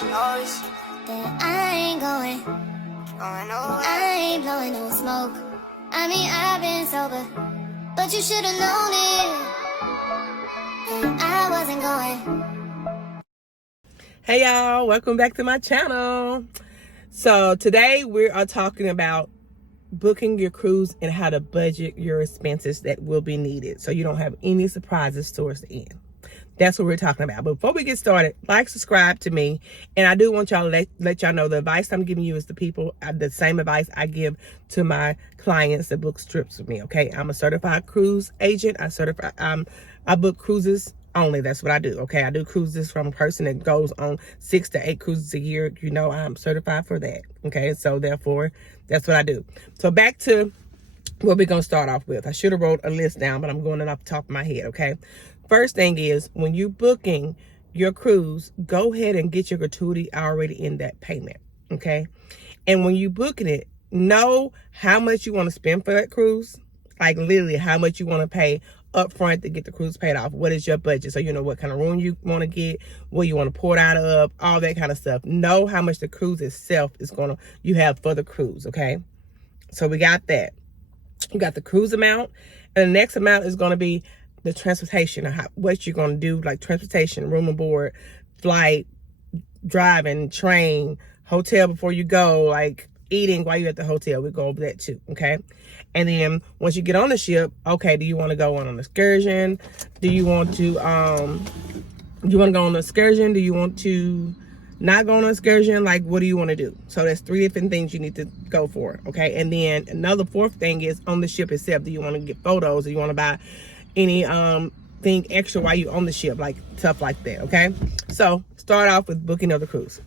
she knows that I ain't going nowhere. I ain't blowing no smoke. I mean, I've been sober, but you should've known it, that I wasn't going. Hey y'all, welcome back to my channel. So today we are talking about booking your cruise and how to budget your expenses that will be needed so you don't have any surprises towards the end. That's what we're talking about. But before we get started, like, subscribe to me. And I do want y'all to let y'all know the advice I'm giving you is the same advice I give to my clients that book trips with me, okay? I'm a certified cruise agent. I book cruises only. That's what I do, okay? I do cruises from a person that goes on 6 to 8 cruises a year. You know, I'm certified for that, okay? So therefore, that's what I do. So back to what we're going to start off with. I should have wrote a list down, but I'm going off the top of my head, okay? First thing is, when you're booking your cruise, go ahead and get your gratuity already in that payment, okay? And when you're booking it, know how much you want to spend for that cruise, like literally how much you want to pay up front to get the cruise paid off. What is your budget? So you know what kind of room you want to get, what you want to port out of, all that kind of stuff. Know how much the cruise itself is you have for the cruise, okay? So we got that. You got the cruise amount, and the next amount is going to be the transportation, what you're going to do, like transportation, room and board, flight, driving, train, hotel before you go, like eating while you're at the hotel. We go over that too, okay? And then once you get on the ship, okay, do you want to go on an excursion? Do you want to go on an excursion? Do you want to not go on an excursion? Like, what do you want to do? So that's 3 different things you need to go for, okay? And then another 4th thing is on the ship itself. Do you want to get photos? Do you want to buy any thing extra while you're on the ship, like stuff like that, okay? So start off with booking of the cruise.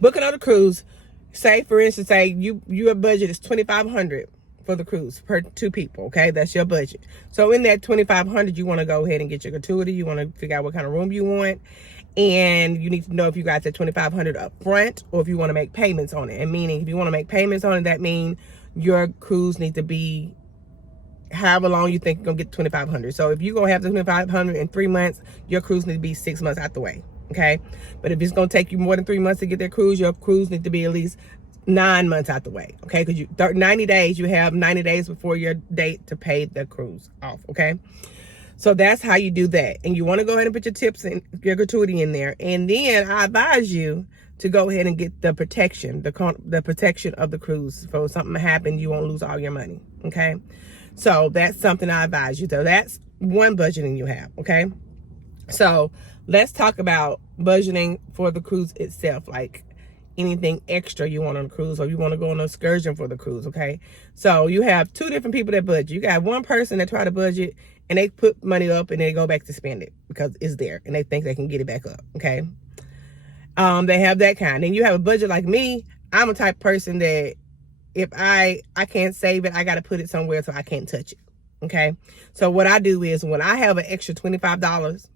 Booking of the cruise, say for instance, your budget is $2,500 for the cruise per 2 people, okay? That's your budget. So in that $2,500, you want to go ahead and get your gratuity. You want to figure out what kind of room you want, and you need to know if you got that $2,500 up front or if you want to make payments on it. And meaning, if you want to make payments on it, that means your cruise needs to be however long you think you're gonna get $2,500. So if you're gonna have the $2,500 in 3 months, your cruise needs to be 6 months out the way, okay? But if it's gonna take you more than 3 months to get that cruise, your cruise needs to be at least 9 months out the way, okay? Because 90 days, you have 90 days before your date to pay the cruise off, okay? So that's how you do that. And you want to go ahead and put your tips and your gratuity in there. And then I advise you to go ahead and get the protection, the protection of the cruise. So if something happens, you won't lose all your money, okay? So that's something I advise you. So that's one budgeting you have, okay? So let's talk about budgeting for the cruise itself, like anything extra you want on the cruise, or you want to go on an excursion for the cruise, okay? So you have 2 different people that budget. You got one person that try to budget and they put money up and they go back to spend it because it's there and they think they can get it back up, okay? They have that kind. Then you have a budget like me. I'm a type of person that if I can't save it, I got to put it somewhere so I can't touch it, okay? So what I do is when I have an extra $25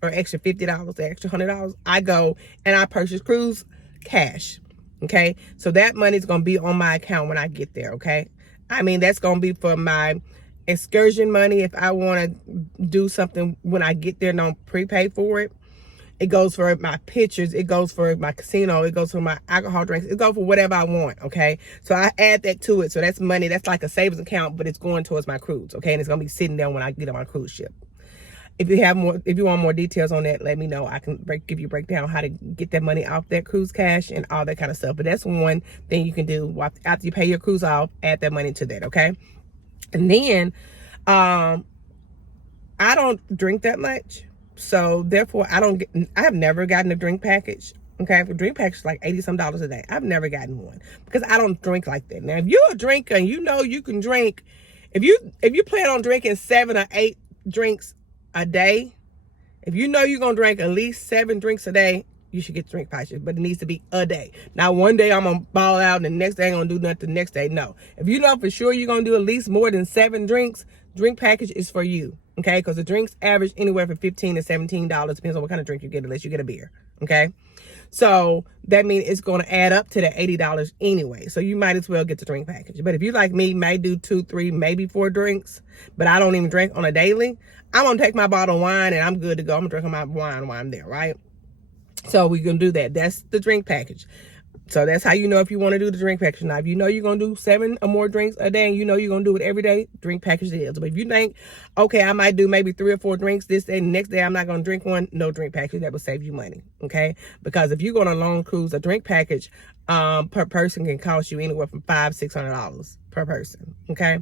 or extra $50 or extra $100, I go and I purchase cruise cash, okay? So that money's going to be on my account when I get there, okay? I mean, that's going to be for my excursion money if I want to do something when I get there and don't prepay for it. It goes for my pictures. It goes for my casino. It goes for my alcohol drinks. It goes for whatever I want, okay? So I add that to it. So that's money. That's like a savings account, but it's going towards my cruise, okay? And it's going to be sitting there when I get on my cruise ship. If you want more details on that, let me know. I can give you a breakdown how to get that money off that cruise cash and all that kind of stuff. But that's one thing you can do after you pay your cruise off, add that money to that, okay? And then I don't drink that much. So therefore, I have never gotten a drink package. Okay, a drink package is like $80 some a day. I've never gotten one because I don't drink like that. Now, if you're a drinker and you know you can drink, if you plan on drinking 7 or 8 drinks a day, if you know you're gonna drink at least 7 drinks a day, you should get the drink package. But it needs to be a day. Now, one day I'm gonna ball out, and the next day I'm gonna do nothing. The next day, no. If you know for sure you're gonna do at least more than 7 drinks, drink package is for you. Okay, because the drinks average anywhere from $15 to $17. Depends on what kind of drink you get, unless you get a beer. Okay, so that means it's going to add up to the $80 anyway. So you might as well get the drink package. But if you like me, may do 2, 3, maybe 4 drinks, but I don't even drink on a daily, I'm gonna take my bottle of wine and I'm good to go. I'm gonna drink my wine while I'm there, right? So we're going to do that. That's the drink package. So that's how you know if you want to do the drink package. Now, if you know you're going to do 7 or more drinks a day and you know you're going to do it every day, drink package it is. But if you think, okay, I might do maybe 3 or 4 drinks this day, and the next day I'm not going to drink one, no drink package. That will save you money, okay? Because if you go on a long cruise, a drink package per person can cost you anywhere from $500-$600 per person, okay?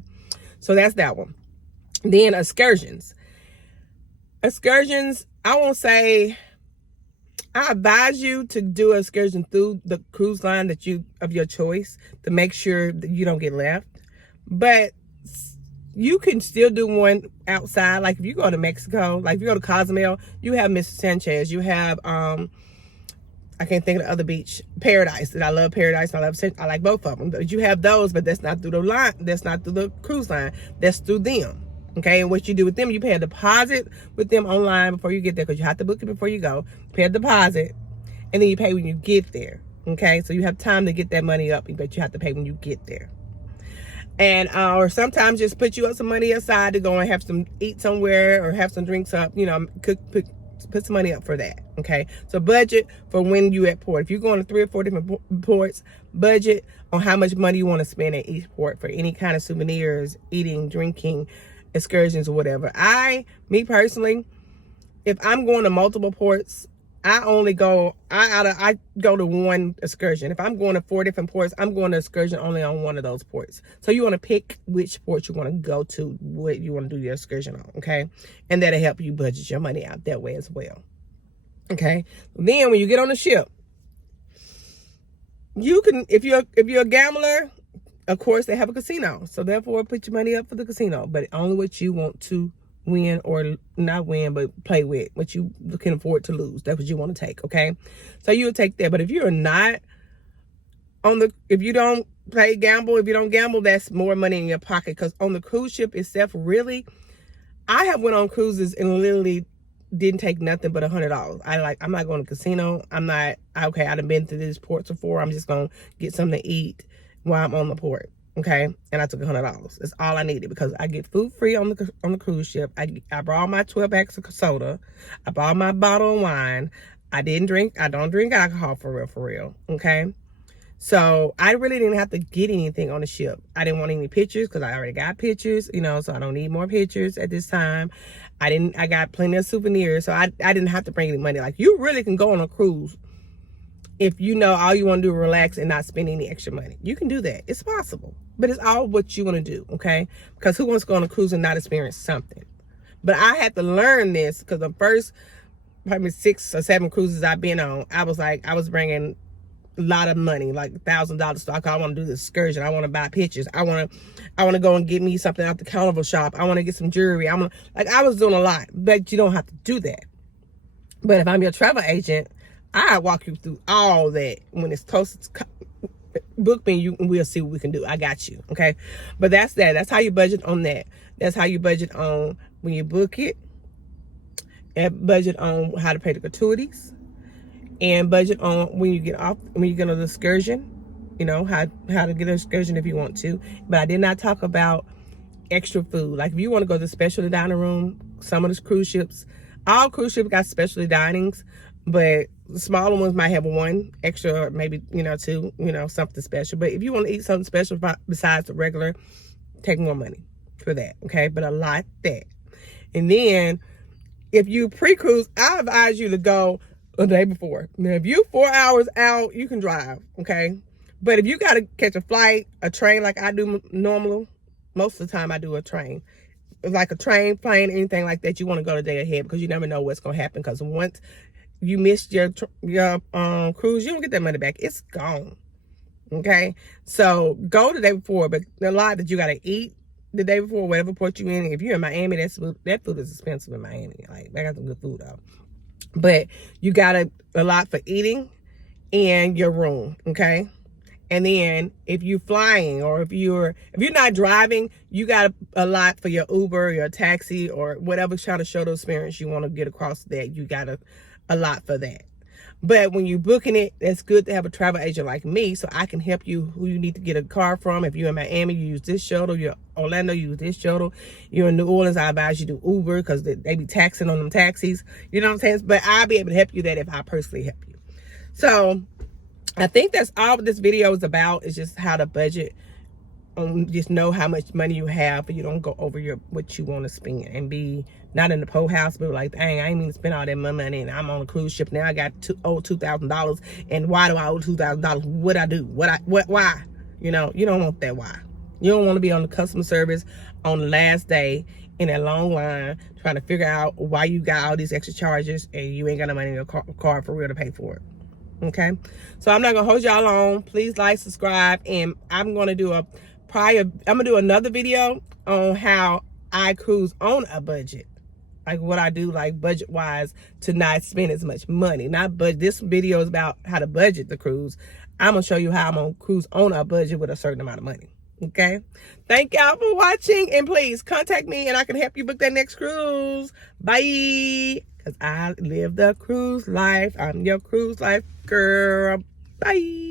So that's that one. Then excursions. Excursions, I won't say... I advise you to do an excursion through the cruise line of your choice to make sure that you don't get left. But you can still do one outside. Like if you go to Mexico, like if you go to Cozumel, you have Mr. Sanchez. You have I can't think of the other beach, Paradise. And I love Paradise. I like both of them. But you have those, but that's not through the line. That's not through the cruise line. That's through them. Okay, and what you do with them, you pay a deposit with them online before you get there, because you have to book it before you go. Pay a deposit, and then you pay when you get there. Okay, so you have time to get that money up, but you have to pay when you get there. And or sometimes just put you up some money aside to go and have some eat somewhere or have some drinks up. You know, put some money up for that. Okay, so budget for when you at port. If you're going to 3 or 4 different ports, budget on how much money you want to spend at each port for any kind of souvenirs, eating, drinking, excursions or whatever. Me personally, if I'm going to multiple ports, I go to one excursion. If I'm going to 4 different ports, I'm going to excursion only on one of those ports. So you want to pick which port you want to go to, what you want to do your excursion on, okay? And that'll help you budget your money out that way as well. Okay? Then when you get on the ship, you can, if you're a gambler, of course, they have a casino. So therefore, put your money up for the casino. But only what you want to win, or not win, but play with. What you can afford to lose. That's what you want to take, okay? So you'll take that. But if you're not if you don't if you don't gamble, that's more money in your pocket. Because on the cruise ship itself, really, I have went on cruises and literally didn't take nothing but $100. I'm not going to casino. I done been to these ports before. I'm just going to get something to eat while I'm on the port, okay? And I took $100. That's all I needed, because I get food free on the cruise ship. I brought my 12 packs of soda. I bought my bottle of wine. I don't drink alcohol for real, okay? So I really didn't have to get anything on the ship. I didn't want any pictures because I already got pictures, so I don't need more pictures at this time. I got plenty of souvenirs, so I didn't have to bring any money. Like, you really can go on a cruise if you know all you want to do is relax and not spend any extra money. You can do that. It's possible. But it's all what you want to do, okay? Because who wants to go on a cruise and not experience something? But I had to learn this, because the first probably 6 or 7 cruises I've been on, I was bringing a lot of money, like $1,000 stock. I want to do this excursion. I want to buy pictures. I want to go and get me something out the carnival shop. I want to get some jewelry. I was doing a lot, but you don't have to do that. But if I'm your travel agent, I walk you through all that. When it's close, book me, and we'll see what we can do. I got you, okay? But that's that. That's how you budget on that. That's how you budget on when you book it, and budget on how to pay the gratuities, and budget on when you get on the excursion. How to get an excursion if you want to. But I did not talk about extra food. Like if you want to go to the specialty dining room, some of the cruise ships, all cruise ships got specialty dinings, but the smaller ones might have one extra, or maybe, 2, something special. But if you want to eat something special besides the regular, take more money for that, okay? But a lot that. And then, if you pre-cruise, I advise you to go the day before. Now, if you 4 hours out, you can drive, okay? But if you got to catch a flight, a train like I do normally, most of the time I do a train. Like a train, plane, anything like that, you want to go the day ahead, because you never know what's going to happen. Because once you missed your cruise, you don't get that money back. It's gone. Okay? So go the day before, but a lot that you got to eat the day before, whatever port you in. If you're in Miami, that food is expensive in Miami. Like, they got some good food though. But you got a lot for eating and your room, okay? And then if you're flying, or if you're not driving, you got a lot for your Uber, your taxi, or whatever kind of shuttle experience you want to get across that. You got a lot for that. But when you're booking it, it's good to have a travel agent like me, so I can help you who you need to get a car from. If you're in Miami, you use this shuttle. You're Orlando, you use this shuttle. You're in New Orleans, I advise you do Uber, because they be taxing on them taxis. You know what I'm saying? But I'll be able to help you that if I personally help you. So I think that's all this video is about, is just how to budget. Just know how much money you have, but you don't go over what you want to spend, and be not in the po house, but like, dang, I ain't even spend all that money, and I'm on a cruise ship now. I got owe $2,000, and why do I owe $2,000? What I do? Why? You know, you don't want that. Why? You don't want to be on the customer service on the last day in a long line trying to figure out why you got all these extra charges and you ain't got no money in your card for real to pay for it. Okay, so I'm not gonna hold y'all long. Please like, subscribe, and I'm gonna do another video on how I cruise on a budget, like what I do, like budget wise, to not spend as much money. This video is about how to budget the cruise. I'm gonna show you how I'm gonna cruise on a budget with a certain amount of money. Okay, thank y'all for watching, and please contact me and I can help you book that next cruise. Bye, because I live the cruise life. I'm your cruise life girl. Bye.